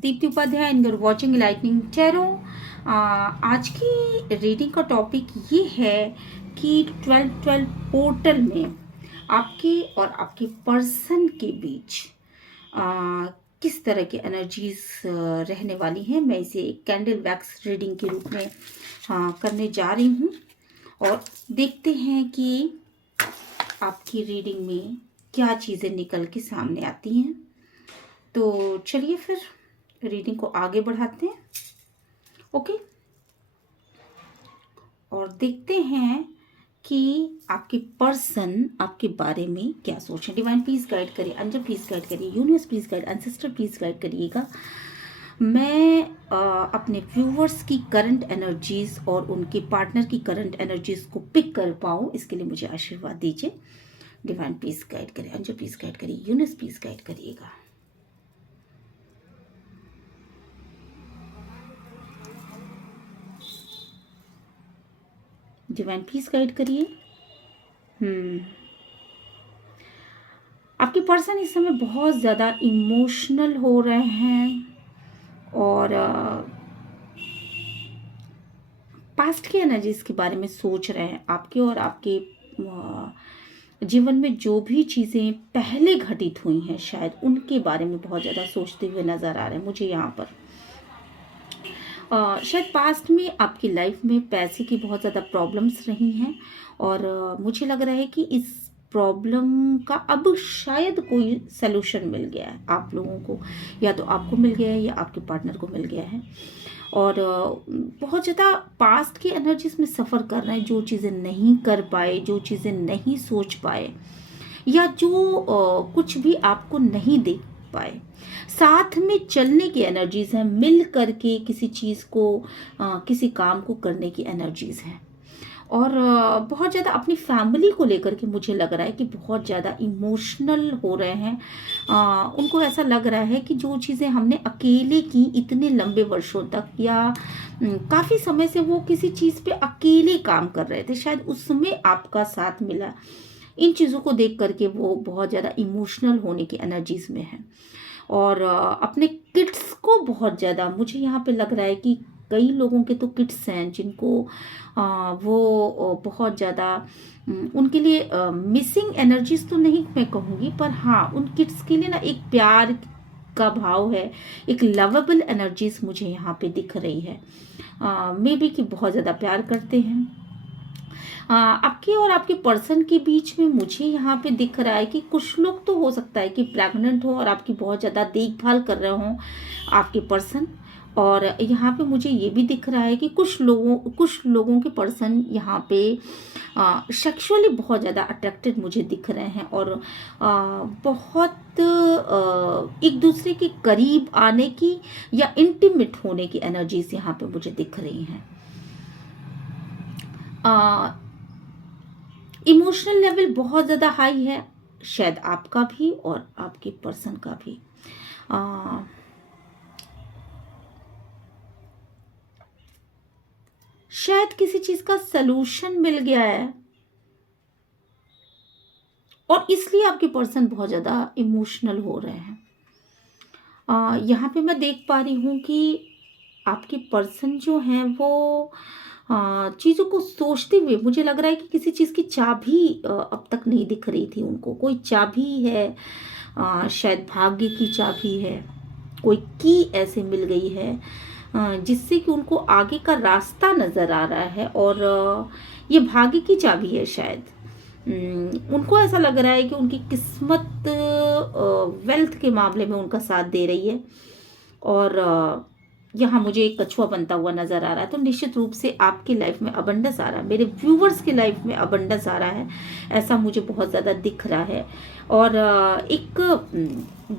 Deepti Upadhyay and you're watching lightning tarot. आज की reading का टॉपिक ये है कि 12-12 पोर्टल में आपके और आपके पर्सन के बीच किस तरह की एनर्जीज रहने वाली हैं। मैं इसे एक कैंडल वैक्स रीडिंग के रूप में करने जा रही हूँ और देखते हैं कि आपकी रीडिंग में क्या चीज़ें निकल के सामने आती हैं। तो चलिए फिर रीडिंग को आगे बढ़ाते हैं। ओके, और देखते हैं कि आपके पर्सन आपके बारे में क्या सोचें। डिवाइन प्लीज गाइड करिए, अंजल प्लीज गाइड करिए, universe please guide, ancestor please guide करिएगा। मैं अपने व्यूवर्स की करंट एनर्जीज और उनके पार्टनर की करंट एनर्जीज को पिक कर पाऊँ, इसके लिए मुझे आशीर्वाद दीजिए। डिवाइन प्लीज गाइड करिए, अंजल प्लीज गाइड करिए, यूनिवर्स प्लीज गाइड करिएगा। डिवाइन प्लीज गाइड करिए। आपके पर्सन इस समय बहुत ज़्यादा इमोशनल हो रहे हैं और पास्ट की एनर्जीज के बारे में सोच रहे हैं। आपके और आपके जीवन में जो भी चीज़ें पहले घटित हुई हैं शायद उनके बारे में बहुत ज़्यादा सोचते हुए नज़र आ रहे हैं मुझे यहाँ पर। शायद पास्ट में आपकी लाइफ में पैसे की बहुत ज़्यादा प्रॉब्लम्स रही हैं और मुझे लग रहा है कि इस प्रॉब्लम का अब शायद कोई सलूशन मिल गया है आप लोगों को, या तो आपको मिल गया है या आपके पार्टनर को मिल गया है। और बहुत ज़्यादा पास्ट की एनर्जीज में सफ़र कर रहे हैं, जो चीज़ें नहीं कर पाए, जो चीज़ें नहीं सोच पाए, या जो कुछ भी आपको नहीं देख पाए। साथ में चलने की एनर्जीज हैं, मिल करके किसी चीज़ को किसी काम को करने की एनर्जीज हैं। और बहुत ज़्यादा अपनी फैमिली को लेकर के मुझे लग रहा है कि बहुत ज़्यादा इमोशनल हो रहे हैं। उनको ऐसा लग रहा है कि जो चीज़ें हमने अकेले की इतने लंबे वर्षों तक, या काफ़ी समय से वो किसी चीज़ पे अकेले काम कर रहे थे, शायद उसमें आपका साथ मिला। इन चीज़ों को देख करके वो बहुत ज़्यादा इमोशनल होने की एनर्जीज में है। और अपने किड्स को बहुत ज़्यादा मुझे यहाँ पे लग रहा है कि कई लोगों के तो किड्स हैं जिनको वो बहुत ज़्यादा उनके लिए मिसिंग एनर्जीज तो नहीं मैं कहूँगी, पर हाँ उन किड्स के लिए ना एक प्यार का भाव है, एक लवेबल एनर्जीज मुझे यहाँ पे दिख रही है। मे बी कि बहुत ज़्यादा प्यार करते हैं। आपके और आपके पर्सन के बीच में मुझे यहाँ पे दिख रहा है कि कुछ लोग तो हो सकता है कि प्रेग्नेंट हो और आपकी बहुत ज़्यादा देखभाल कर रहे हों आपके पर्सन। और यहाँ पे मुझे ये भी दिख रहा है कि कुछ लोगों के पर्सन यहाँ पे सेक्सुअली बहुत ज़्यादा अट्रैक्टेड मुझे दिख रहे हैं और बहुत एक दूसरे के करीब आने की या इंटीमेट होने की एनर्जीज यहाँ पे मुझे दिख रही हैं। इमोशनल लेवल बहुत ज़्यादा हाई है, शायद आपका भी और आपके पर्सन का भी। शायद किसी चीज़ का सलूशन मिल गया है और इसलिए आपके पर्सन बहुत ज़्यादा इमोशनल हो रहे हैं। यहाँ पे मैं देख पा रही हूँ कि आपके पर्सन जो हैं वो चीज़ों को सोचते हुए मुझे लग रहा है कि किसी चीज़ की चाबी अब तक नहीं दिख रही थी उनको। कोई चाबी है, शायद भाग्य की चाबी है, कोई की ऐसे मिल गई है जिससे कि उनको आगे का रास्ता नज़र आ रहा है और ये भाग्य की चाबी है। शायद उनको ऐसा लग रहा है कि उनकी किस्मत वेल्थ के मामले में उनका साथ दे रही है। और यहाँ मुझे एक कछुआ बनता हुआ नजर आ रहा है, तो निश्चित रूप से आपकी लाइफ में अबंडेंस आ रहा है, मेरे व्यूवर्स की लाइफ में अबंडेंस आ रहा है, ऐसा मुझे बहुत ज़्यादा दिख रहा है। और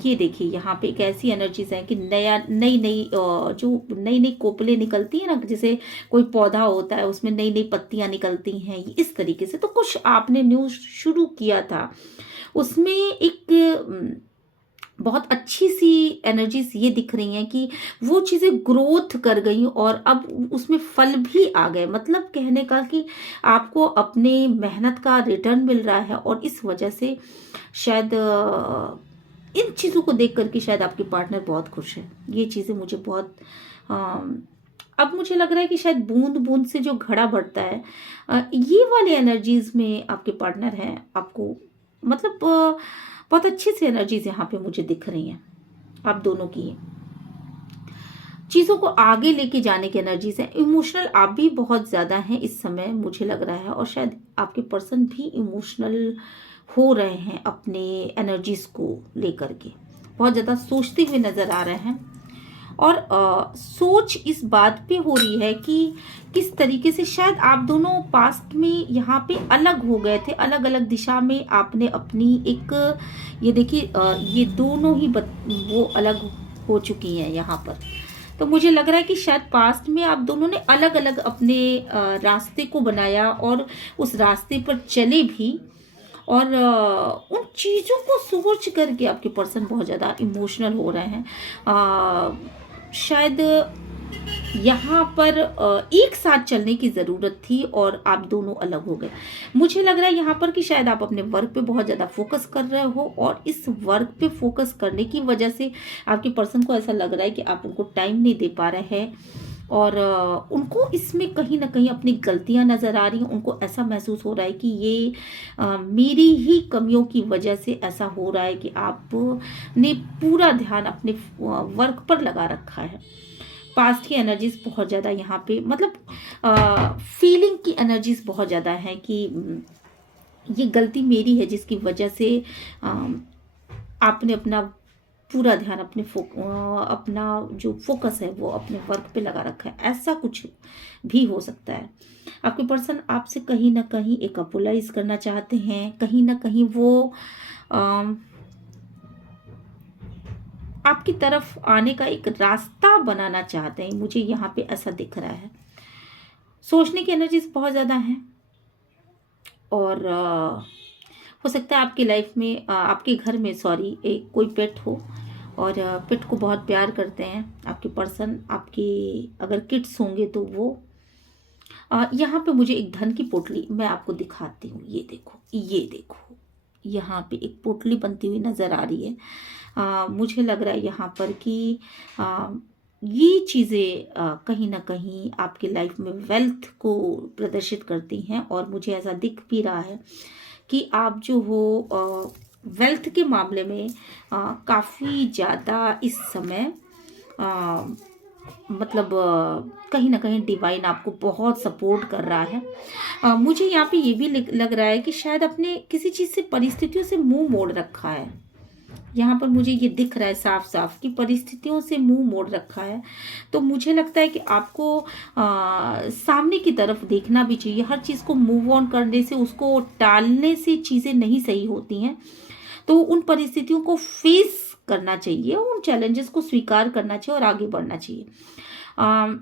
ये देखिए यहाँ पे एक ऐसी एनर्जीज है कि जो नई नई कोपलें निकलती है ना, जैसे कोई पौधा होता है उसमें नई नई पत्तियां निकलती हैं, इस तरीके से। तो कुछ आपने न्यूज़ शुरू किया था, उसमें एक बहुत अच्छी सी एनर्जीज ये दिख रही हैं कि वो चीज़ें ग्रोथ कर गई और अब उसमें फल भी आ गए। मतलब कहने का कि आपको अपने मेहनत का रिटर्न मिल रहा है और इस वजह से शायद इन चीज़ों को देख करके शायद आपके पार्टनर बहुत खुश है। ये चीज़ें मुझे बहुत अब मुझे लग रहा है कि शायद बूंद बूंद से जो घड़ा बढ़ता है, ये वाले एनर्जीज में आपके पार्टनर हैं आपको, मतलब बहुत अच्छी सी एनर्जीज यहाँ पे मुझे दिख रही हैं आप दोनों की। चीज़ों को आगे लेके जाने की एनर्जीज है। इमोशनल आप भी बहुत ज़्यादा हैं इस समय मुझे लग रहा है, और शायद आपके पर्सन भी इमोशनल हो रहे हैं अपने एनर्जीज को लेकर के, बहुत ज़्यादा सोचते हुए नज़र आ रहे हैं। और सोच इस बात पे हो रही है कि किस तरीके से शायद आप दोनों पास्ट में यहाँ पे अलग हो गए थे, अलग अलग दिशा में आपने अपनी एक, ये देखिए ये दोनों ही वो अलग हो चुकी हैं यहाँ पर। तो मुझे लग रहा है कि शायद पास्ट में आप दोनों ने अलग अलग अपने रास्ते को बनाया और उस रास्ते पर चले भी, और उन चीज़ों को सोच करके आपके पर्सन बहुत ज़्यादा इमोशनल हो रहे हैं। शायद यहाँ पर एक साथ चलने की ज़रूरत थी और आप दोनों अलग हो गए। मुझे लग रहा है यहाँ पर कि शायद आप अपने वर्क पे बहुत ज़्यादा फोकस कर रहे हो, और इस वर्क पे फोकस करने की वजह से आपके पर्सन को ऐसा लग रहा है कि आप उनको टाइम नहीं दे पा रहे हैं, और उनको इसमें कहीं ना कहीं अपनी गलतियां नज़र आ रही हैं। उनको ऐसा महसूस हो रहा है कि ये मेरी ही कमियों की वजह से ऐसा हो रहा है कि आपने पूरा ध्यान अपने वर्क पर लगा रखा है। पास्ट की एनर्जीज बहुत ज़्यादा यहाँ पे, मतलब फीलिंग की एनर्जीज बहुत ज़्यादा है कि ये गलती मेरी है जिसकी वजह से आपने अपना पूरा ध्यान अपना जो फोकस है वो अपने वर्क पे लगा रखा है। ऐसा कुछ भी हो सकता है। आपके पर्सन आपसे कहीं ना कहीं एक अपोलाइज करना चाहते हैं, कहीं ना कहीं वो आपकी तरफ आने का एक रास्ता बनाना चाहते हैं। मुझे यहाँ पे ऐसा दिख रहा है। सोचने की एनर्जीज बहुत ज़्यादा है, और हो सकता है आपकी लाइफ में आपके घर में एक कोई पेट हो, और पेट को बहुत प्यार करते हैं आपके पर्सन। आपके अगर किड्स होंगे तो वो यहाँ पे मुझे एक धन की पोटली मैं आपको दिखाती हूँ। ये देखो, ये देखो, यहाँ पे एक पोटली बनती हुई नज़र आ रही है। मुझे लग रहा है यहाँ पर कि ये चीज़ें कहीं ना कहीं आपके लाइफ में वेल्थ को प्रदर्शित करती हैं, और मुझे ऐसा दिख भी रहा है कि आप जो हो वेल्थ के मामले में काफ़ी ज़्यादा इस समय मतलब कहीं ना कहीं डिवाइन आपको बहुत सपोर्ट कर रहा है। मुझे यहाँ पे ये भी लग रहा है कि शायद अपने किसी चीज़ से, परिस्थितियों से मुंह मोड़ रखा है। यहाँ पर मुझे ये दिख रहा है साफ साफ कि परिस्थितियों से मुंह मोड़ रखा है। तो मुझे लगता है कि आपको सामने की तरफ देखना भी चाहिए। हर चीज़ को मूव ऑन करने से, उसको टालने से चीज़ें नहीं सही होती हैं। तो उन परिस्थितियों को फेस करना चाहिए, उन चैलेंजेस को स्वीकार करना चाहिए और आगे बढ़ना चाहिए।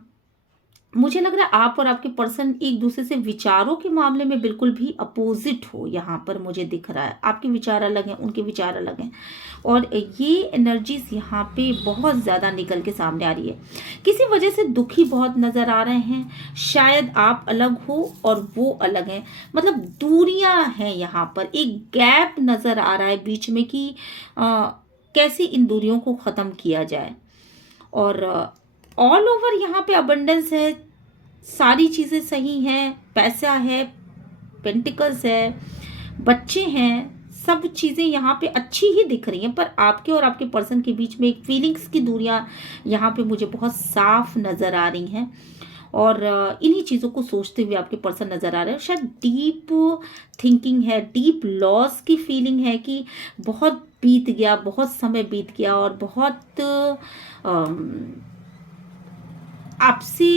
मुझे लग रहा है आप और आपके पर्सन एक दूसरे से विचारों के मामले में बिल्कुल भी अपोजिट हो। यहाँ पर मुझे दिख रहा है आपके विचार अलग हैं, उनके विचार अलग हैं, और ये एनर्जीज यहाँ पे बहुत ज़्यादा निकल के सामने आ रही है। किसी वजह से दुखी बहुत नज़र आ रहे हैं। शायद आप अलग हो और वो अलग हैं, मतलब दूरियां हैं। यहाँ पर एक गैप नज़र आ रहा है बीच में कि कैसे इन दूरियों को ख़त्म किया जाए। और ऑल ओवर यहाँ पे अबंडेंस है, सारी चीज़ें सही हैं, पैसा है, पेंटिकल्स है, बच्चे हैं, सब चीज़ें यहाँ पे अच्छी ही दिख रही हैं। पर आपके और आपके पर्सन के बीच में एक फीलिंग्स की दूरियां यहाँ पे मुझे बहुत साफ नज़र आ रही हैं, और इन्हीं चीज़ों को सोचते हुए आपके पर्सन नज़र आ रहे हैं। शायद डीप थिंकिंग है, डीप लॉस की फीलिंग है कि बहुत बीत गया, बहुत समय बीत गया, और बहुत आपसे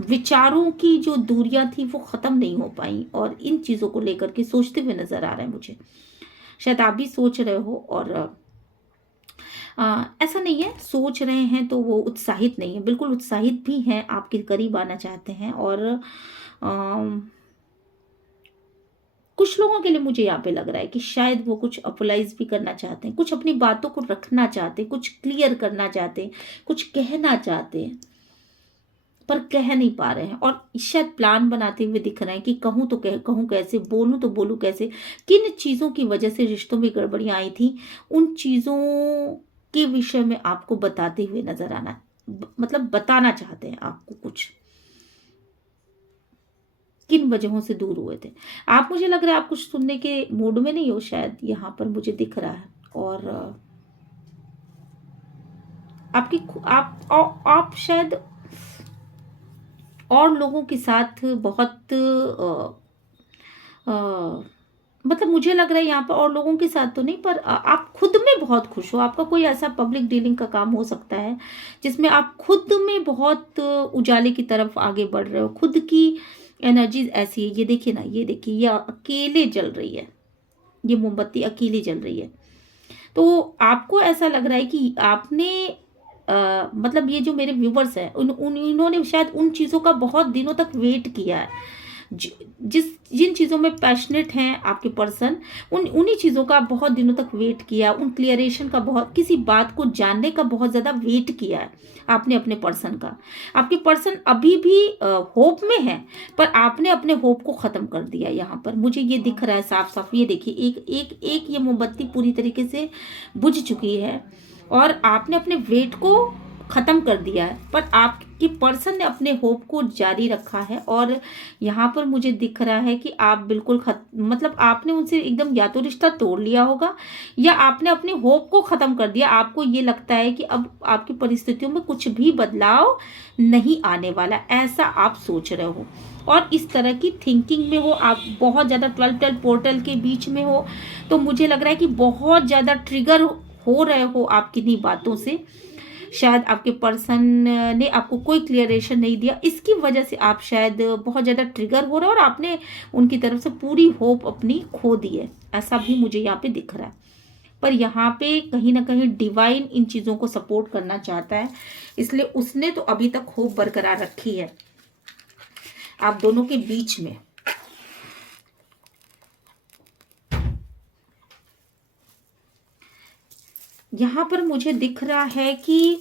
विचारों की जो दूरियां थी वो ख़त्म नहीं हो पाई, और इन चीज़ों को लेकर के सोचते हुए नज़र आ रहा है मुझे। शायद आप भी सोच रहे हो, और ऐसा नहीं है सोच रहे हैं तो वो उत्साहित नहीं है, बिल्कुल उत्साहित भी हैं, आपके करीब आना चाहते हैं। और कुछ लोगों के लिए मुझे यहाँ पे लग रहा है कि शायद वो कुछ अपोलाइज भी करना चाहते हैं, कुछ अपनी बातों को रखना चाहते हैं, कुछ क्लियर करना चाहते हैं, कुछ कहना चाहते हैं। पर कह नहीं पा रहे हैं, और शायद प्लान बनाते हुए दिख रहे हैं कि कहूँ तो कहूँ कैसे, बोलूँ तो बोलूँ कैसे। किन चीज़ों की वजह से रिश्तों में गड़बड़ियाँ आई थी, उन चीज़ों के विषय में आपको बताते हुए नजर आना, मतलब बताना चाहते हैं आपको कुछ, किन वजहों से दूर हुए थे आप। मुझे लग रहा है आप कुछ सुनने के मूड में नहीं हो शायद, यहाँ पर मुझे दिख रहा है। और आपकी आप शायद और लोगों के साथ बहुत मतलब मुझे लग रहा है यहाँ पर और लोगों के साथ तो नहीं, पर आप खुद में बहुत खुश हो। आपका कोई ऐसा पब्लिक डीलिंग का काम हो सकता है जिसमें आप खुद में बहुत उजाले की तरफ आगे बढ़ रहे हो। खुद की एनर्जी ऐसी है, ये देखिए ना, ये देखिए, ये अकेले जल रही है, ये मोमबत्ती अकेली जल रही है। तो आपको ऐसा लग रहा है कि आपने मतलब ये जो मेरे व्यूवर्स हैं इन्होंने शायद उन चीज़ों का बहुत दिनों तक वेट किया है। जिन चीज़ों में पैशनेट हैं आपके पर्सन, उन्हीं चीज़ों का बहुत दिनों तक वेट किया, उन क्लियरेशन का, बहुत किसी बात को जानने का बहुत ज़्यादा वेट किया है आपने अपने पर्सन का। आपके पर्सन अभी भी होप में है, पर आपने अपने होप को ख़त्म कर दिया। यहाँ पर मुझे ये दिख रहा है साफ साफ, ये देखिए, एक एक एक ये मोमबत्ती पूरी तरीके से बुझ चुकी है और आपने अपने वेट को ख़त्म कर दिया है, पर आपके पर्सन ने अपने होप को जारी रखा है। और यहाँ पर मुझे दिख रहा है कि आप बिल्कुल मतलब आपने उनसे एकदम या तो रिश्ता तोड़ लिया होगा या आपने अपने होप को ख़त्म कर दिया। आपको ये लगता है कि अब आपकी परिस्थितियों में कुछ भी बदलाव नहीं आने वाला, ऐसा आप सोच रहे हो और इस तरह की थिंकिंग में हो। आप बहुत ज़्यादा 12 पोर्टल के बीच में हो, तो मुझे लग रहा है कि बहुत ज़्यादा ट्रिगर हो रहे हो आप किन्हीं बातों से। शायद आपके पर्सन ने आपको कोई क्लियरेशन नहीं दिया, इसकी वजह से आप शायद बहुत ज़्यादा ट्रिगर हो रहे हो और आपने उनकी तरफ से पूरी होप अपनी खो दी है, ऐसा भी मुझे यहाँ पे दिख रहा है। पर यहाँ पे कहीं ना कहीं डिवाइन इन चीज़ों को सपोर्ट करना चाहता है, इसलिए उसने तो अभी तक होप बरकरार रखी है आप दोनों के बीच में। यहाँ पर मुझे दिख रहा है कि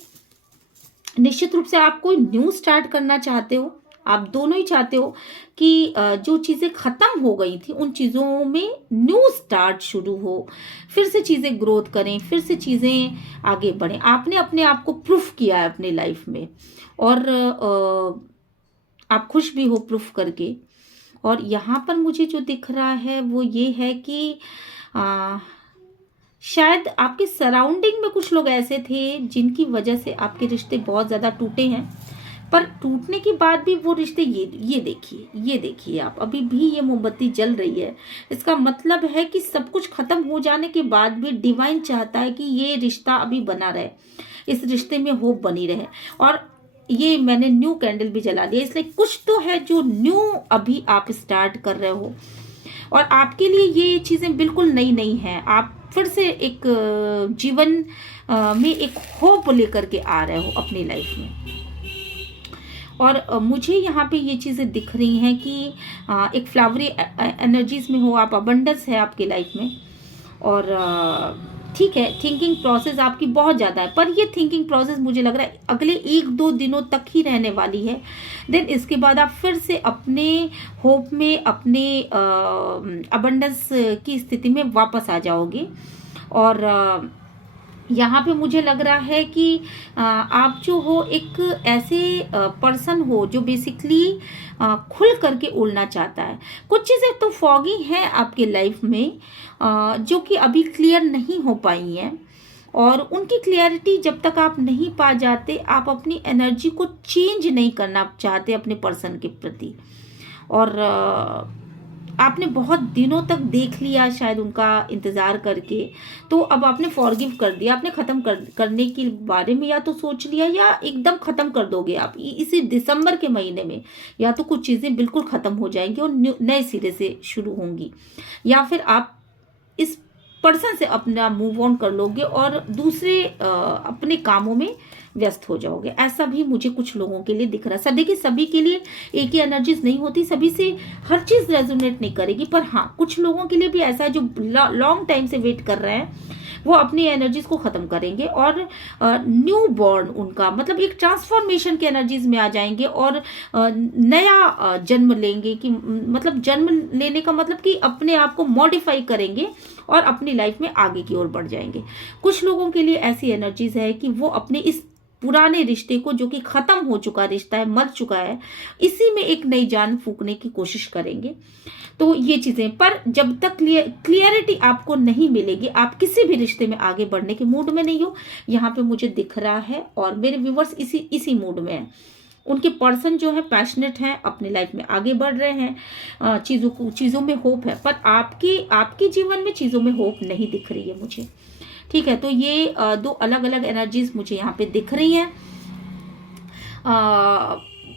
निश्चित रूप से आप कोई न्यू स्टार्ट करना चाहते हो, आप दोनों ही चाहते हो कि जो चीज़ें ख़त्म हो गई थी उन चीज़ों में न्यू स्टार्ट शुरू हो, फिर से चीज़ें ग्रोथ करें, फिर से चीज़ें आगे बढ़ें। आपने अपने आप को प्रूफ किया है अपनी लाइफ में और आप खुश भी हो प्रूफ करके। और यहाँ पर मुझे जो दिख रहा है वो ये है कि शायद आपके सराउंडिंग में कुछ लोग ऐसे थे जिनकी वजह से आपके रिश्ते बहुत ज़्यादा टूटे हैं, पर टूटने के बाद भी वो रिश्ते, ये देखिए, ये देखिए आप, अभी भी ये मोमबत्ती जल रही है। इसका मतलब है कि सब कुछ खत्म हो जाने के बाद भी डिवाइन चाहता है कि ये रिश्ता अभी बना रहे, इस रिश्ते में होप बनी रहे। और ये मैंने न्यू कैंडल भी जला दिया, इसलिए कुछ तो है जो न्यू अभी आप स्टार्ट कर रहे हो और आपके लिए ये चीज़ें बिल्कुल नई नहीं हैं। आप फिर से एक जीवन में एक होप लेकर के आ रहे हो अपनी लाइफ में। और मुझे यहाँ पे ये चीज़ें दिख रही हैं कि एक फ्लावरी एनर्जीज में हो आप, अबंडेंस है आपकी लाइफ में। और ठीक है, थिंकिंग प्रोसेस आपकी बहुत ज़्यादा है, पर ये थिंकिंग प्रोसेस मुझे लग रहा है अगले 1-2 दिनों तक ही रहने वाली है। देन इसके बाद आप फिर से अपने होप में, अपने अबंडेंस की स्थिति में वापस आ जाओगे। और यहाँ पे मुझे लग रहा है कि आप जो हो एक ऐसे पर्सन हो जो बेसिकली खुल करके उड़ना चाहता है। कुछ चीज़ें तो फॉगी हैं आपके लाइफ में जो कि अभी क्लियर नहीं हो पाई हैं, और उनकी क्लियरिटी जब तक आप नहीं पा जाते, आप अपनी एनर्जी को चेंज नहीं करना चाहते अपने पर्सन के प्रति। और आपने बहुत दिनों तक देख लिया शायद उनका इंतज़ार करके, तो अब आपने फॉरगिव कर दिया, आपने ख़त्म करने के बारे में या तो सोच लिया या एकदम ख़त्म कर दोगे आप इसी दिसंबर के महीने में। या तो कुछ चीज़ें बिल्कुल ख़त्म हो जाएंगी और नए सिरे से शुरू होंगी, या फिर आप इस पर्सन से अपना मूव ऑन कर लोगे और दूसरे अपने कामों में व्यस्त हो जाओगे। ऐसा भी मुझे कुछ लोगों के लिए दिख रहा है। सर देखिए, सभी के लिए एक ही एनर्जीज नहीं होती, सभी से हर चीज़ रेजोनेट नहीं करेगी, पर हाँ कुछ लोगों के लिए भी ऐसा है जो लॉन्ग टाइम से वेट कर रहे हैं, वो अपनी एनर्जीज को ख़त्म करेंगे और न्यू बॉर्न उनका मतलब एक ट्रांसफॉर्मेशन के एनर्जीज में आ जाएंगे और नया जन्म लेंगे कि मतलब जन्म लेने का मतलब कि अपने आप को मॉडिफाई करेंगे और अपनी लाइफ में आगे की ओर बढ़ जाएंगे। कुछ लोगों के लिए ऐसी एनर्जीज है कि वो अपने इस पुराने रिश्ते को, जो कि खत्म हो चुका रिश्ता है, मर चुका है, इसी में एक नई जान फूंकने की कोशिश करेंगे। तो ये चीजें, पर जब तक क्लियरिटी आपको नहीं मिलेगी, आप किसी भी रिश्ते में आगे बढ़ने के मूड में नहीं हो, यहाँ पे मुझे दिख रहा है। और मेरे व्यूवर्स इसी मूड में है। उनके पर्सन जो है पैशनेट हैं, अपनी लाइफ में आगे बढ़ रहे हैं, चीज़ों में होप है, पर आपके जीवन में चीज़ों में होप नहीं दिख रही है मुझे। ठीक है, तो ये दो अलग अलग एनर्जीज मुझे यहाँ पे दिख रही हैं।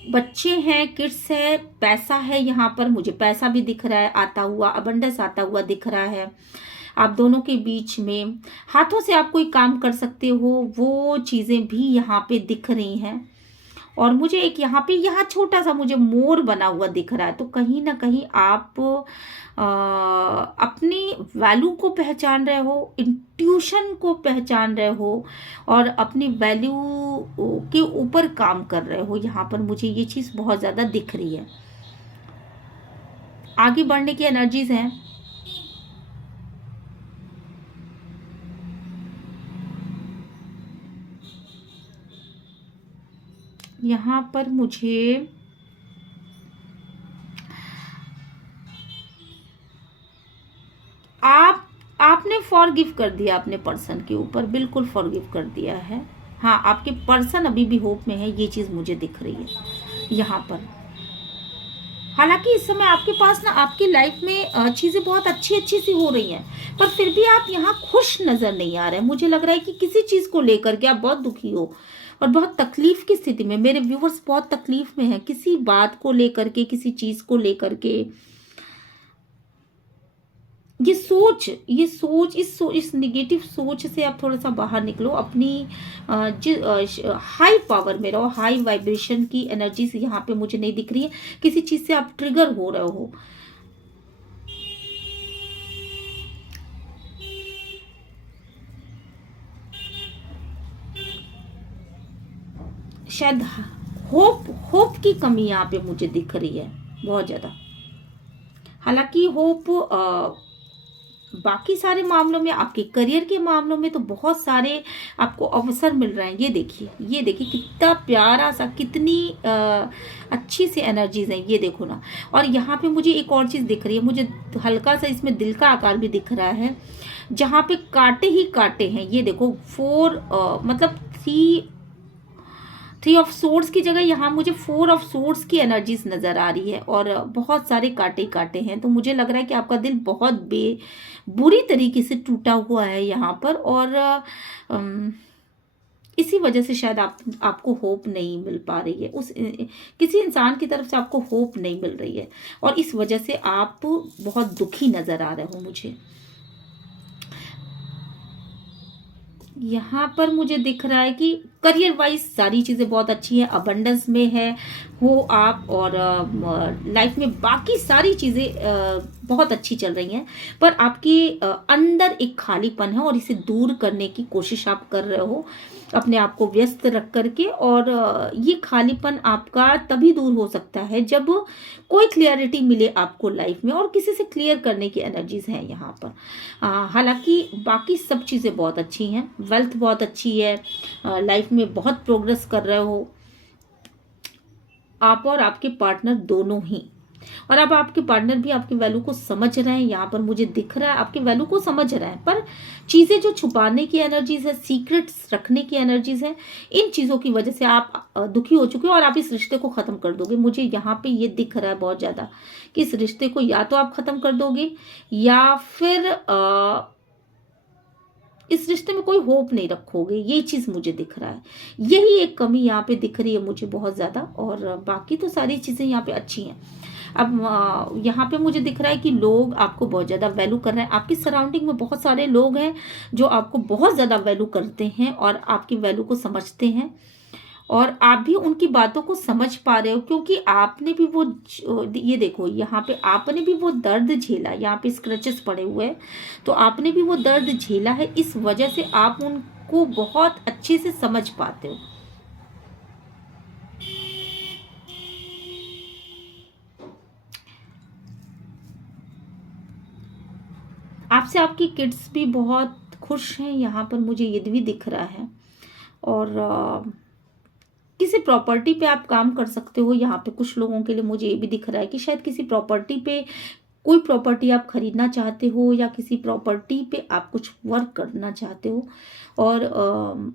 बच्चे हैं, किड्स है, पैसा है, यहाँ पर मुझे पैसा भी दिख रहा है आता हुआ, अबंडेंस आता हुआ दिख रहा है। आप दोनों के बीच में हाथों से आप कोई काम कर सकते हो, वो चीज़ें भी यहाँ पे दिख रही हैं। और मुझे एक यहाँ छोटा सा मुझे मोर बना हुआ दिख रहा है। तो कहीं ना कहीं आप अपनी वैल्यू को पहचान रहे हो, इंट्यूशन को पहचान रहे हो और अपनी वैल्यू के ऊपर काम कर रहे हो। यहाँ पर मुझे ये चीज़ बहुत ज़्यादा दिख रही है। आगे बढ़ने की एनर्जीज हैं। यहाँ पर मुझे आपने फॉरगिव कर दिया अपने पर्सन के ऊपर, बिल्कुल फॉरगिव कर दिया है। हाँ, आपके पर्सन अभी भी होप में है, ये चीज मुझे दिख रही है यहाँ पर। हालांकि इस समय आपके पास ना आपकी लाइफ में चीजें बहुत अच्छी सी हो रही हैं, पर फिर भी आप यहाँ खुश नजर नहीं आ रहे। मुझे लग रहा है कि किसी चीज को लेकर के आप बहुत दुखी हो और बहुत तकलीफ की स्थिति में। मेरे व्यूवर्स बहुत तकलीफ में हैं, किसी बात को लेकर के, किसी चीज को लेकर के। इस निगेटिव सोच से आप थोड़ा सा बाहर निकलो, अपनी हाई पावर में रहो। हाई वाइब्रेशन की एनर्जी से यहाँ पे मुझे नहीं दिख रही है। किसी चीज से आप ट्रिगर हो रहे हो। शायद होप की कमी यहाँ पे मुझे दिख रही है बहुत ज्यादा। हालांकि होप बाकी सारे मामलों में, आपके करियर के मामलों में तो बहुत सारे आपको अवसर मिल रहे हैं। ये देखिए कितना प्यारा सा, कितनी अच्छी सी एनर्जीज हैं, ये देखो ना। और यहाँ पे मुझे एक और चीज दिख रही है, मुझे हल्का सा इसमें दिल का आकार भी दिख रहा है, जहाँ पे कांटे ही कांटे हैं। ये देखो 4 मतलब 3 ऑफ सोर्ड्स की जगह यहाँ मुझे 4 ऑफ सोर्ड्स की एनर्जीज नजर आ रही है और बहुत सारे कांटे कांटे हैं। तो मुझे लग रहा है कि आपका दिल बहुत बुरी तरीके से टूटा हुआ है यहाँ पर, और इसी वजह से शायद आपको होप नहीं मिल पा रही है। किसी इंसान की तरफ से आपको होप नहीं मिल रही है और इस वजह से आप बहुत दुखी नजर आ रहे हो मुझे। यहाँ पर मुझे दिख रहा है कि करियर वाइज सारी चीज़ें बहुत अच्छी हैं, अबंडेंस में है हो आप, और लाइफ में बाकी सारी चीज़ें बहुत अच्छी चल रही हैं, पर आपके अंदर एक खालीपन है और इसे दूर करने की कोशिश आप कर रहे हो अपने आप को व्यस्त रख करके। और ये खालीपन आपका तभी दूर हो सकता है जब कोई क्लियरिटी मिले आपको लाइफ में, और किसी से क्लियर करने की एनर्जीज हैं यहाँ पर। हालांकि बाकी सब चीज़ें बहुत अच्छी हैं, वेल्थ बहुत अच्छी है, लाइफ में बहुत प्रोग्रेस कर रहे हो आप और आपके पार्टनर दोनों ही। और अब आपके पार्टनर भी आपकी वैल्यू को समझ रहे हैं, यहाँ पर मुझे दिख रहा है आपकी वैल्यू को समझ रहे हैं, पर चीजें जो छुपाने की एनर्जीज है, सीक्रेट्स रखने की एनर्जीज है, इन चीजों की वजह से आप दुखी हो चुके हो और आप इस रिश्ते को खत्म कर दोगे। मुझे यहाँ पे ये दिख रहा है बहुत ज्यादा कि इस रिश्ते को या तो आप खत्म कर दोगे या फिर इस रिश्ते में कोई होप नहीं रखोगे। ये चीज मुझे दिख रहा है, यही एक कमी यहाँ पे दिख रही है मुझे बहुत ज्यादा, और बाकी तो सारी चीजें यहाँ पे अच्छी हैं। अब यहाँ पे मुझे दिख रहा है कि लोग आपको बहुत ज़्यादा वैल्यू कर रहे हैं। आपकी सराउंडिंग में बहुत सारे लोग हैं जो आपको बहुत ज़्यादा वैल्यू करते हैं और आपकी वैल्यू को समझते हैं, और आप भी उनकी बातों को समझ पा रहे हो, क्योंकि आपने भी वो ये देखो यहाँ पे आपने भी वो दर्द झेला, यहाँ पे स्क्रचेस पड़े हुए हैं, तो आपने भी वो दर्द झेला है, इस वजह से आप उनको बहुत अच्छे से समझ पाते हो। आपसे आपकी किड्स भी बहुत खुश हैं, यहाँ पर मुझे ये भी दिख रहा है। और किसी प्रॉपर्टी पे आप काम कर सकते हो, यहाँ पे कुछ लोगों के लिए मुझे ये भी दिख रहा है कि शायद किसी प्रॉपर्टी पे, कोई प्रॉपर्टी आप खरीदना चाहते हो या किसी प्रॉपर्टी पे आप कुछ वर्क करना चाहते हो और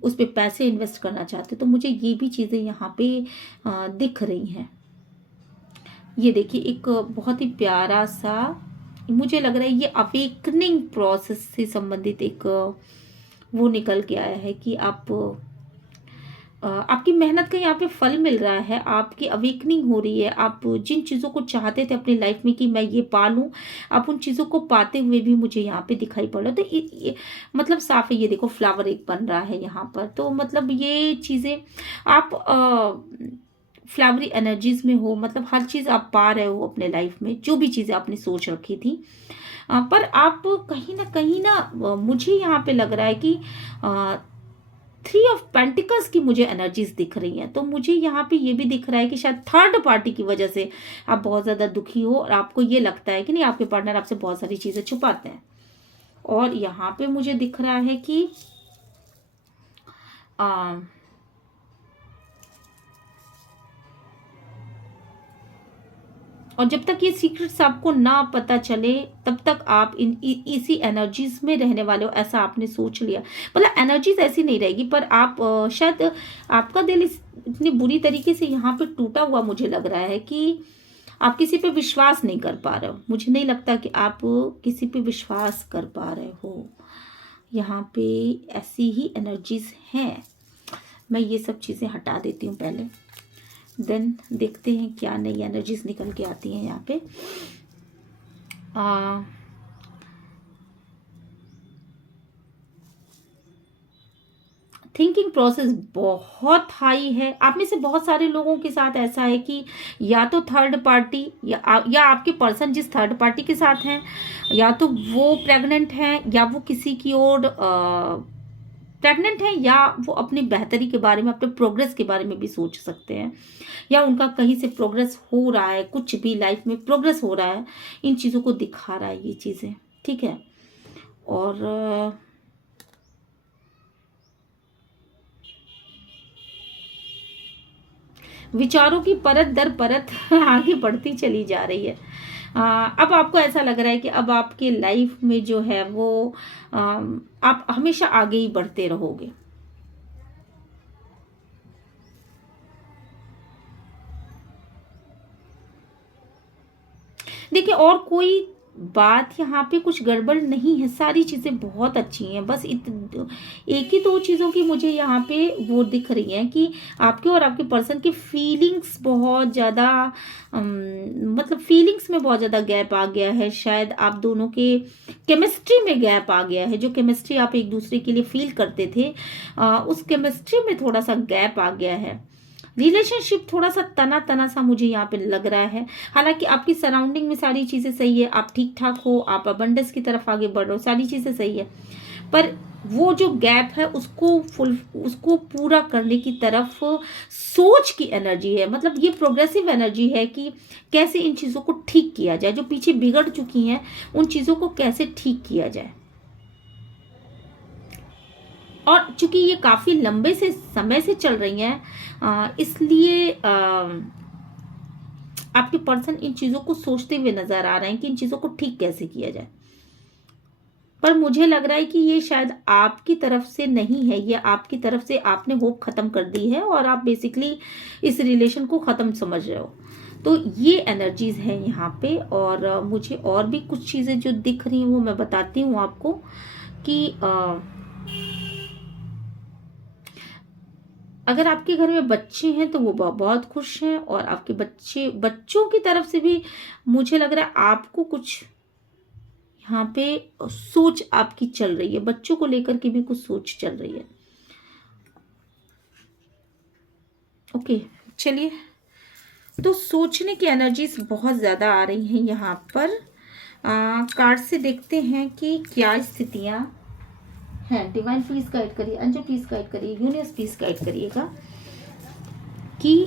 उस पे पैसे इन्वेस्ट करना चाहते हो, तो मुझे ये भी चीज़ें यहाँ पे दिख रही हैं। ये देखिए एक बहुत ही प्यारा सा, मुझे लग रहा है ये अवेकनिंग प्रोसेस से संबंधित एक वो निकल के आया है कि आपकी मेहनत का यहाँ पे फल मिल रहा है, आपकी अवेकनिंग हो रही है। आप जिन चीज़ों को चाहते थे अपनी लाइफ में कि मैं ये पा लूँ, आप उन चीज़ों को पाते हुए भी मुझे यहाँ पे दिखाई पड़ रहा है। तो ये मतलब साफ है, ये देखो फ्लावर एक बन रहा है यहाँ पर, तो मतलब ये चीज़ें आप फ्लावरी एनर्जीज में हो, मतलब हर चीज़ आप पा रहे हो अपने लाइफ में, जो भी चीज़ें आपने सोच रखी थी। पर आप कहीं ना मुझे यहाँ पे लग रहा है कि 3 ऑफ पेंटिकल्स की मुझे एनर्जीज दिख रही हैं। तो मुझे यहाँ पे ये भी दिख रहा है कि शायद थर्ड पार्टी की वजह से आप बहुत ज़्यादा दुखी हो और आपको ये लगता है कि नहीं, आपके पार्टनर आपसे बहुत सारी चीज़ें छुपाते हैं। और यहाँ पे मुझे दिख रहा है कि और जब तक ये सीक्रेट्स आपको ना पता चले तब तक आप इसी एनर्जीज में रहने वाले हो, ऐसा आपने सोच लिया। मतलब एनर्जीज ऐसी नहीं रहेगी, पर आप शायद आपका दिल इतनी बुरी तरीके से यहाँ पे टूटा हुआ मुझे लग रहा है कि आप किसी पे विश्वास नहीं कर पा रहे हो। मुझे नहीं लगता कि आप किसी पे विश्वास कर पा रहे हो। यहाँ पे ऐसी ही एनर्जीज हैं। मैं ये सब चीज़ें हटा देती हूँ पहले, देन देखते हैं क्या नई एनर्जीज निकल के आती हैं यहाँ पे। थिंकिंग प्रोसेस बहुत हाई है। आप में से बहुत सारे लोगों के साथ ऐसा है कि या तो थर्ड पार्टी या आपके पर्सन जिस थर्ड पार्टी के साथ हैं, या तो वो प्रेग्नेंट हैं या वो किसी की ओर प्रेग्नेंट है, या वो अपनी बेहतरी के बारे में, अपने प्रोग्रेस के बारे में भी सोच सकते हैं, या उनका कहीं से प्रोग्रेस हो रहा है, कुछ भी लाइफ में प्रोग्रेस हो रहा है। इन चीज़ों को दिखा रहा है ये चीज़ें, ठीक है। और विचारों की परत दर परत आगे बढ़ती चली जा रही है। अब आपको ऐसा लग रहा है कि अब आपके लाइफ में जो है वो आप हमेशा आगे ही बढ़ते रहोगे। देखिए और कोई बात यहाँ पे कुछ गड़बड़ नहीं है, सारी चीज़ें बहुत अच्छी हैं। बस एक ही दो चीज़ों की मुझे यहाँ पे वो दिख रही है कि आपके और आपके पर्सन के फीलिंग्स बहुत ज़्यादा मतलब फीलिंग्स में बहुत ज़्यादा गैप आ गया है। शायद आप दोनों के केमिस्ट्री में गैप आ गया है। जो केमिस्ट्री आप एक दूसरे के लिए फील करते थे, उस केमिस्ट्री में थोड़ा सा गैप आ गया है। रिलेशनशिप थोड़ा सा तना तना सा मुझे यहाँ पे लग रहा है। हालांकि आपकी सराउंडिंग में सारी चीज़ें सही है, आप ठीक ठाक हो, आप अबंडेंस की तरफ आगे बढ़ रहे हो, सारी चीज़ें सही है, पर वो जो गैप है उसको पूरा करने की तरफ सोच की एनर्जी है। मतलब ये प्रोग्रेसिव एनर्जी है कि कैसे इन चीज़ों को ठीक किया जाए, जो पीछे बिगड़ चुकी हैं उन चीज़ों को कैसे ठीक किया जाए। और चूंकि ये काफ़ी लंबे से समय से चल रही हैं, इसलिए आपके पर्सन इन चीज़ों को सोचते हुए नजर आ रहे हैं कि इन चीज़ों को ठीक कैसे किया जाए। पर मुझे लग रहा है कि ये शायद आपकी तरफ से नहीं है, ये आपकी तरफ से आपने होप खत्म कर दी है और आप बेसिकली इस रिलेशन को ख़त्म समझ रहे हो। तो ये एनर्जीज है यहाँ पे। और मुझे और भी कुछ चीज़ें जो दिख रही हैं वो मैं बताती हूँ आपको कि अगर आपके घर में बच्चे हैं तो वो बहुत खुश हैं, और आपके बच्चों की तरफ से भी मुझे लग रहा है आपको कुछ यहाँ पे सोच आपकी चल रही है, बच्चों को लेकर के भी कुछ सोच चल रही है। ओके, चलिए, तो सोचने की एनर्जीज बहुत ज़्यादा आ रही हैं यहाँ पर। कार्ड से देखते हैं कि क्या स्थितियाँ हैं। डिवाइन प्लीज गाइड करिए, अंजू प्लीज गाइड करिए, यूनिवर्स प्लीज गाइड करिएगा कि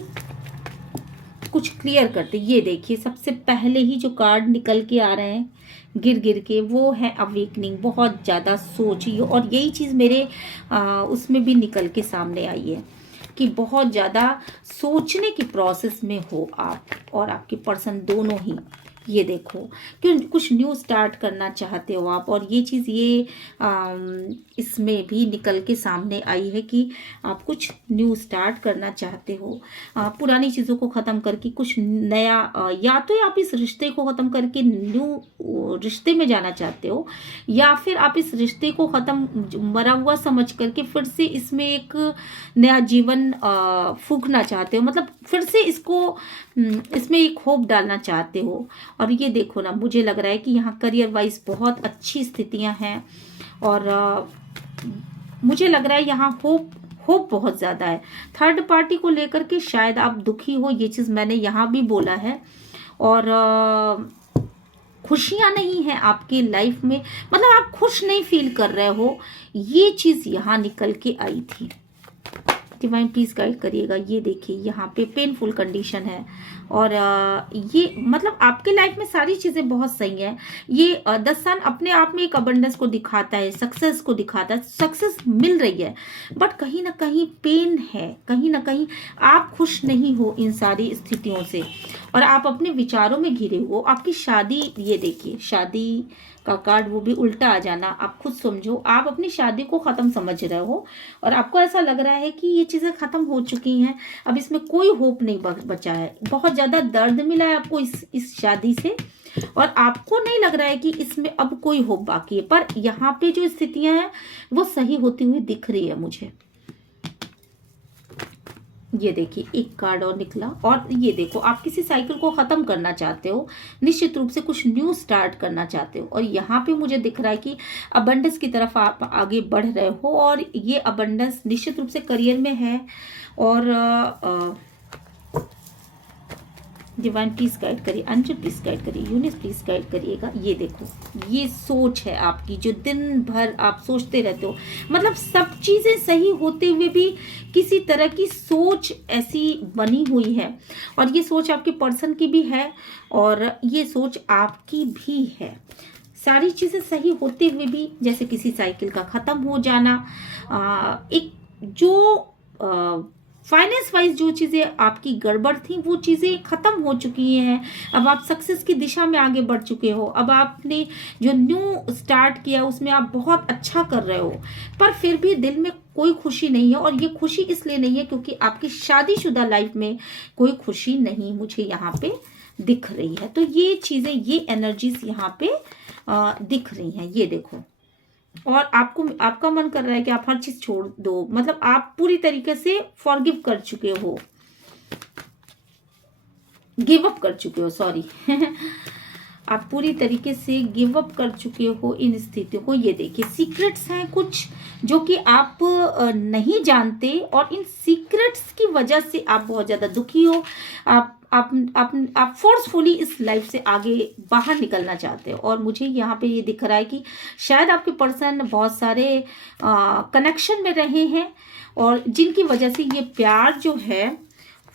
कुछ क्लियर करते। ये देखिए, सबसे पहले ही जो कार्ड निकल के आ रहे हैं गिर गिर के, वो है अवेकनिंग। बहुत ज़्यादा सोचिए, और यही चीज़ मेरे उसमें भी निकल के सामने आई है कि बहुत ज़्यादा सोचने की प्रोसेस में हो आप और आपके पर्सन दोनों ही। ये देखो कि कुछ न्यू स्टार्ट करना चाहते हो आप, और ये चीज़ ये इसमें भी निकल के सामने आई है कि आप कुछ न्यू स्टार्ट करना चाहते हो। पुरानी चीज़ों को ख़त्म करके कुछ नया, या तो आप इस रिश्ते को ख़त्म करके न्यू रिश्ते में जाना चाहते हो, या फिर आप इस रिश्ते को ख़त्म मरा हुआ समझ करके फिर से इसमें एक नया जीवन फूंकना चाहते हो। मतलब फिर से इसको इसमें एक होप डालना चाहते हो। और ये देखो ना, मुझे लग रहा है कि यहाँ करियर वाइज बहुत अच्छी स्थितियां हैं, और मुझे लग रहा है यहाँ होप बहुत ज़्यादा है। थर्ड पार्टी को लेकर के शायद आप दुखी हो, ये चीज़ मैंने यहाँ भी बोला है। और खुशियाँ नहीं हैं आपकी लाइफ में, मतलब आप खुश नहीं फील कर रहे हो, ये चीज़ यहाँ निकल के आई थी। डिवाइन प्लीज गाइड करिएगा। ये देखिए, यहाँ पे पेनफुल कंडीशन है, और ये मतलब आपके लाइफ में सारी चीज़ें बहुत सही हैं। ये 10 साल अपने आप में एक अबंडेंस को दिखाता है, सक्सेस को दिखाता है, सक्सेस मिल रही है, बट कहीं ना कहीं पेन है, कहीं ना कहीं आप खुश नहीं हो इन सारी स्थितियों से, और आप अपने विचारों में घिरे हो। आपकी शादी, ये देखिए शादी का कार्ड, वो भी उल्टा आ जाना। आप खुद समझो, आप अपनी शादी को ख़त्म समझ रहे हो, और आपको ऐसा लग रहा है कि ये चीज़ें ख़त्म हो चुकी हैं, अब इसमें कोई होप नहीं बचा है। बहुत ज़्यादा दर्द मिला है आपको इस शादी से, और आपको नहीं लग रहा है कि इसमें अब कोई होप बाकी है। पर यहाँ पे जो स्थितियां हैं वो सही होती हुई दिख रही है मुझे। ये देखिए, एक कार्ड और निकला, और ये देखो, आप किसी साइकिल को खत्म करना चाहते हो, निश्चित रूप से कुछ न्यू स्टार्ट करना चाहते हो, और यहाँ पे मुझे दिख रहा है कि अबंडेंस की तरफ आप आगे बढ़ रहे हो, और ये अबंडेंस निश्चित रूप से करियर में है। और डिवाइन प्लीज गाइड करिए, अंजू प्लीज गाइड करिए, यूनिस प्लीज गाइड करिएगा। ये देखो, ये सोच है आपकी जो दिन भर आप सोचते रहते हो, मतलब सब चीजें सही होते हुए भी किसी तरह की सोच ऐसी बनी हुई है, और ये सोच आपके पर्सन की भी है, और ये सोच आपकी भी है। सारी चीजें सही होते हुए भी, जैसे किसी साइकिल का खत्म हो जाना, एक जो फाइनेंस वाइज जो चीज़ें आपकी गड़बड़ थी वो चीज़ें ख़त्म हो चुकी हैं। अब आप सक्सेस की दिशा में आगे बढ़ चुके हो। अब आपने जो न्यू स्टार्ट किया उसमें आप बहुत अच्छा कर रहे हो, पर फिर भी दिल में कोई खुशी नहीं है, और ये खुशी इसलिए नहीं है क्योंकि आपकी शादीशुदा लाइफ में कोई खुशी नहीं मुझे यहाँ पे दिख रही है। तो ये चीज़ें, ये एनर्जीज यहाँ पे दिख रही हैं। ये देखो, और आपका मन कर रहा है कि आप हर चीज छोड़ दो, मतलब आप पूरी तरीके से फॉरगिव कर चुके हो, गिव अप कर चुके हो, सॉरी आप पूरी तरीके से गिव अप कर चुके हो इन स्थितियों को। ये देखिए, सीक्रेट्स हैं कुछ जो कि आप नहीं जानते, और इन सीक्रेट्स की वजह से आप बहुत ज्यादा दुखी हो। आप फोर्सफुली इस लाइफ से आगे बाहर निकलना चाहते हो, और मुझे यहाँ पे ये दिख रहा है कि शायद आपके पर्सन बहुत सारे कनेक्शन में रहे हैं, और जिनकी वजह से ये प्यार जो है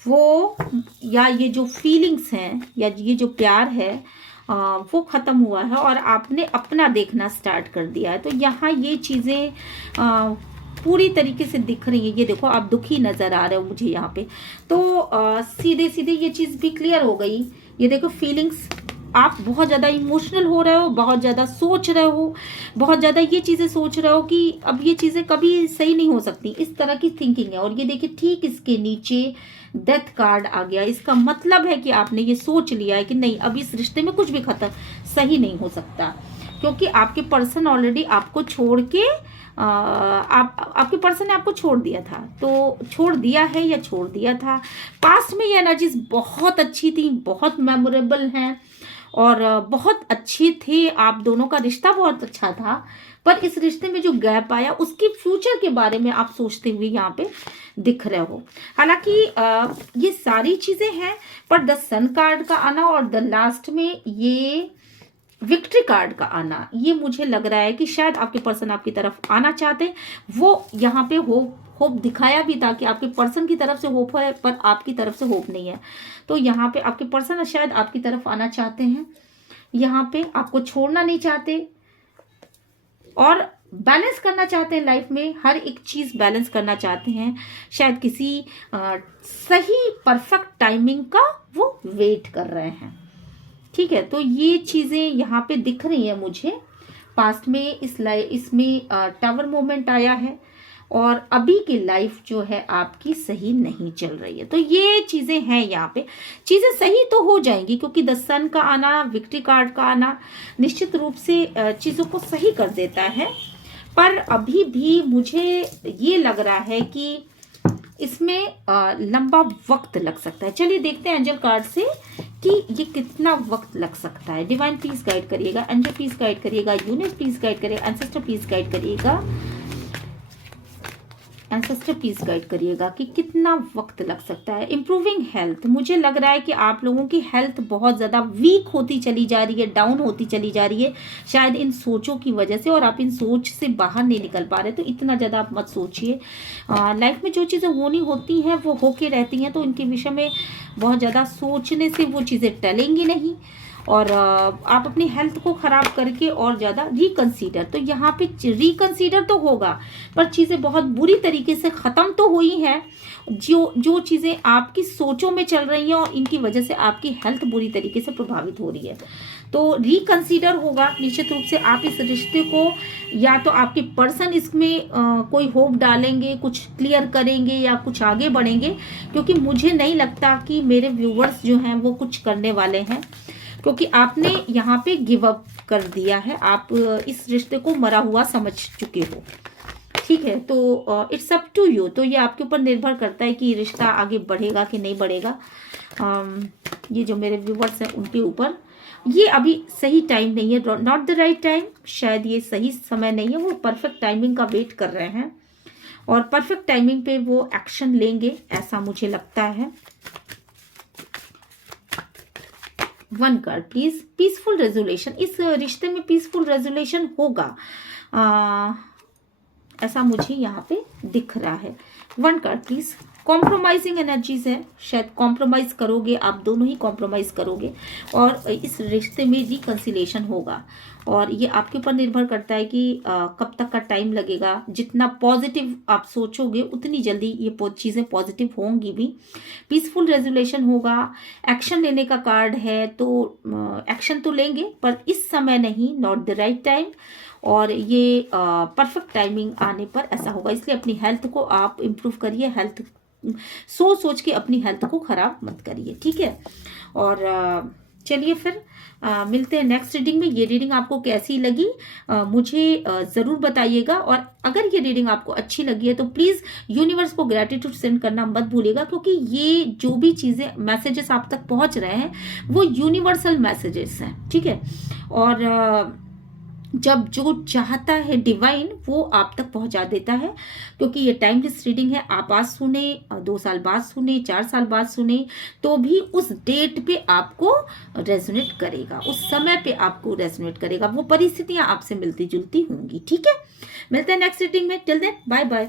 वो, या ये जो फीलिंग्स हैं, या ये जो प्यार है वो ख़त्म हुआ है, और आपने अपना देखना स्टार्ट कर दिया है। तो यहाँ ये चीज़ें पूरी तरीके से दिख रही है। ये देखो, आप दुखी नज़र आ रहे हो मुझे यहाँ पे, तो सीधे सीधे ये चीज़ भी क्लियर हो गई। ये देखो, फीलिंग्स, आप बहुत ज़्यादा इमोशनल हो रहे हो, बहुत ज़्यादा सोच रहे हो, बहुत ज़्यादा ये चीज़ें सोच रहे हो कि अब ये चीज़ें कभी सही नहीं हो सकती, इस तरह की थिंकिंग है। और ये देखिए, ठीक इसके नीचे डेथ कार्ड आ गया। इसका मतलब है कि आपने ये सोच लिया है कि नहीं, अब इस रिश्ते में कुछ भी खत्म सही नहीं हो सकता, क्योंकि आपके पर्सन ऑलरेडी आपको छोड़ के आपके पर्सन ने आपको छोड़ दिया था। तो छोड़ दिया है या छोड़ दिया था, पास्ट में ये एनर्जीज बहुत अच्छी थी, बहुत मेमोरेबल हैं, और बहुत अच्छे थे। आप दोनों का रिश्ता बहुत अच्छा था, पर इस रिश्ते में जो गैप आया उसके फ्यूचर के बारे में आप सोचते हुए यहाँ पे दिख रहे हो। हालांकि ये सारी चीजें हैं, पर द सन कार्ड का आना और द लास्ट में ये विक्ट्री कार्ड का आना, ये मुझे लग रहा है कि शायद आपके पर्सन आपकी तरफ आना चाहते हैं। वो यहाँ पे होप दिखाया भी था कि आपके पर्सन की तरफ से होप है, पर आपकी तरफ से होप नहीं है। तो यहाँ पे आपके पर्सन शायद आपकी तरफ आना चाहते हैं, यहाँ पे आपको छोड़ना नहीं चाहते और बैलेंस करना चाहते हैं। लाइफ में हर एक चीज बैलेंस करना चाहते हैं। शायद किसी सही परफेक्ट टाइमिंग का वो वेट कर रहे हैं। ठीक है, तो ये चीजें यहाँ पे दिख रही है मुझे। पास्ट में इसमें टावर मोमेंट आया है और अभी की लाइफ जो है आपकी सही नहीं चल रही है। तो ये चीजें हैं, यहाँ पे चीजें सही तो हो जाएंगी, क्योंकि द सन का आना, विक्ट्री कार्ड का आना निश्चित रूप से चीजों को सही कर देता है। पर अभी भी मुझे ये लग रहा है कि इसमें लंबा वक्त लग सकता है। चलिए देखते हैं एंजल कार्ड से कि ये कितना वक्त लग सकता है। डिवाइन प्लीज गाइड करिएगा, एंजल प्लीज गाइड करिएगा, यूनिवर्स प्लीज गाइड करिएगा, एंसेस्टर प्लीज गाइड करिएगा, एंसेस्टर प्लीज गाइड करिएगा कि कितना वक्त लग सकता है। इंप्रूविंग हेल्थ, मुझे लग रहा है कि आप लोगों की हेल्थ बहुत ज़्यादा वीक होती चली जा रही है, डाउन होती चली जा रही है, शायद इन सोचों की वजह से, और आप इन सोच से बाहर नहीं निकल पा रहे। तो इतना ज़्यादा आप मत सोचिए। लाइफ में जो चीज़ें होनी होती हैं वो होके रहती हैं, तो इनके विषय में बहुत ज़्यादा सोचने से वो चीज़ें टलेंगी नहीं और आप अपनी हेल्थ को खराब करके और ज़्यादा रिकंसीडर, तो यहाँ पे रिकंसीडर तो होगा, पर चीज़ें बहुत बुरी तरीके से ख़त्म तो हुई हैं। जो चीज़ें आपकी सोचों में चल रही हैं और इनकी वजह से आपकी हेल्थ बुरी तरीके से प्रभावित हो रही है, तो रिकंसीडर होगा निश्चित रूप से। आप इस रिश्ते को, या तो आपके पर्सन इसमें कोई होप डालेंगे, कुछ क्लियर करेंगे या कुछ आगे बढ़ेंगे, क्योंकि मुझे नहीं लगता कि मेरे व्यूवर्स जो हैं वो कुछ करने वाले हैं, क्योंकि आपने यहाँ पे गिव अप कर दिया है। आप इस रिश्ते को मरा हुआ समझ चुके हो। ठीक है, तो इट्स अप टू यू। तो ये आपके ऊपर निर्भर करता है कि रिश्ता आगे बढ़ेगा कि नहीं बढ़ेगा। ये जो मेरे व्यूवर्स हैं उनके ऊपर, ये अभी सही टाइम नहीं है, नॉट द राइट टाइम। शायद ये सही समय नहीं है, वो परफेक्ट टाइमिंग का वेट कर रहे हैं और परफेक्ट टाइमिंग पे वो एक्शन लेंगे, ऐसा मुझे लगता है। One card please, peaceful resolution. इस रिश्ते में पीसफुल रेजोल्यूशन होगा, ऐसा मुझे यहाँ पे दिख रहा है। One card please. Compromising energies है, शायद कॉम्प्रोमाइज करोगे, आप दोनों ही कॉम्प्रोमाइज करोगे और इस रिश्ते में रिकंसिलेशन होगा। और ये आपके ऊपर निर्भर करता है कि कब तक का टाइम लगेगा। जितना पॉजिटिव आप सोचोगे उतनी जल्दी ये चीज़ें पॉजिटिव होंगी भी। पीसफुल रेजोल्यूशन होगा, एक्शन लेने का कार्ड है, तो एक्शन तो लेंगे पर इस समय नहीं, नॉट द राइट टाइम। और ये परफेक्ट टाइमिंग आने पर ऐसा होगा, इसलिए अपनी हेल्थ को आप इम्प्रूव करिए। हेल्थ सोच के अपनी हेल्थ को खराब मत करिए, ठीक है। और चलिए फिर मिलते हैं नेक्स्ट रीडिंग में। ये रीडिंग आपको कैसी लगी मुझे ज़रूर बताइएगा, और अगर ये रीडिंग आपको अच्छी लगी है तो प्लीज़ यूनिवर्स को ग्रैटिट्यूड सेंड करना मत भूलिएगा, क्योंकि ये जो भी चीज़ें मैसेजेस आप तक पहुंच रहे हैं वो यूनिवर्सल मैसेजेस हैं, ठीक है। और जब जो चाहता है डिवाइन वो आप तक पहुंचा देता है, क्योंकि ये टाइमलेस रीडिंग है। आप आज सुने, 2 साल बाद सुने, 4 साल बाद सुने, तो भी उस डेट पे आपको रेजोनेट करेगा, उस समय पे आपको रेजोनेट करेगा। वो परिस्थितियां आपसे मिलती जुलती होंगी, ठीक है। मिलते हैं नेक्स्ट रीडिंग में। Till then bye bye.